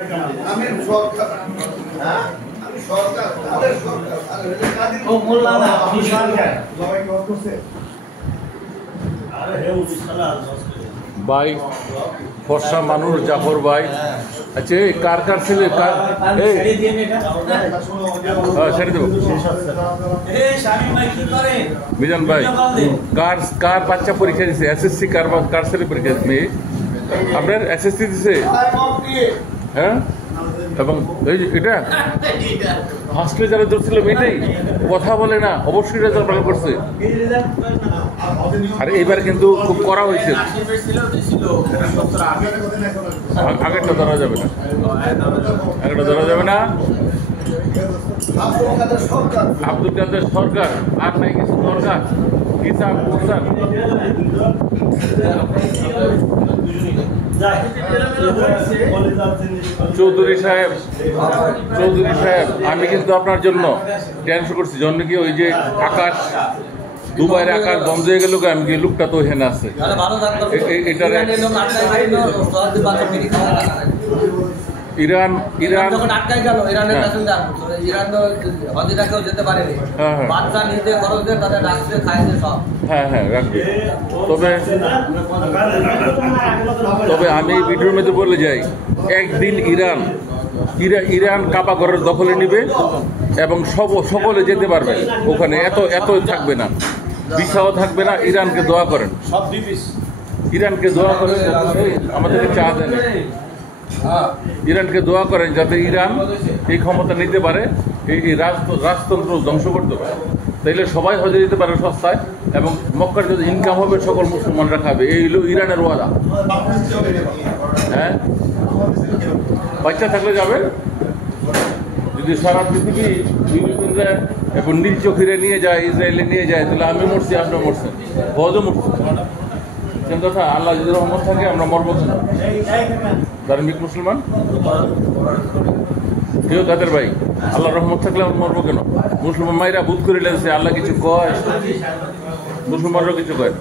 আমি সরকার, হ্যাঁ আমি সরকার, তাদের সরকার, ও মোল্লা না, আমি সরকার। সবাই কি করছে? আরে হে উসখালা ভাই ফর্সা মানুষ জাফর ভাই। আচ্ছা এই কার কার ছেলে কার এই ছেড়ে দেবো মিজান ভাই কার কার বাচ্চা পরীক্ষা দিছে এসএসসি কার কার ছেলে পরীক্ষা মেয়ে আপনার এসএসসি দিছে হ্যাঁ এবং এই এটা ফার্স্টে যারা ধরছিল মেয়েটাই কথা বলে না অবশ্যই রেজাল্ট ভালো করছে আর এবার কিন্তু খুব করা হয়েছে আগেরটা ধরা যাবে না আগেরটা ধরা যাবে না আব্দুল কাদের সরকার আর নাই কিছু দরকার হিসাব প্রচার চৌধুরী সাহেব আমি কিন্তু আপনার জন্য টেনশন করছি জন্য কি ওই যে আকাশ দুবাইয়ের আকাশ বন্ধ হয়ে গেল আমি কি লোকটা তো এখানে আছে এটার ইরান যখন আটকাই গেল ইরানের প্যাসেঞ্জার ইরান তো হজেটাকেও যেতে পারেনি বাচ্চা নিজে খরচে তাদের রাখছে খাইছে সব হ্যাঁ রাখবে তবে আমি ভিডিওর মধ্যে বলে যাই একদিন ইরান কাবা ঘরের দখলে নিবে এবং সকলে যেতে পারবে ওখানে এত থাকবে না ভিসাও থাকবে না ইরানকে দোয়া করেন ইরানকে দোয়া করেন আমাদেরকে চা দেন ইরানকে দোয়া করেন যাতে ইরান এই ক্ষমতা নিতে পারে এই রাজতন্ত্র ধ্বংস করতে পারে তাইলে সবাই হজে যেতে পারে সস্তায় এবং মক্কার যদি ইনকাম হবে সকল মুসলমানরা খাবে এই হলো ইরানের ওয়াদা হ্যাঁ বাচ্চা থাকলে যাবেন যদি সারা পৃথিবী এবং নীল চোখে নিয়ে যায় ইসরায়েলে নিয়ে যায় তাহলে আমি মরছি আপনার মরছেন হজও মরছি সেম কথা আল্লাহ যদি রহমত থাকে আমরা মরবো না ধার্মিক মুসলমান কেউ তাদের ভাই আল্লাহ রহমত থাকলে আমরা মরবো কেন মুসলমান মাইরা বুধ করে লেগেছে আল্লাহ কিছু কয় মুসলমানরাও কিছু কয়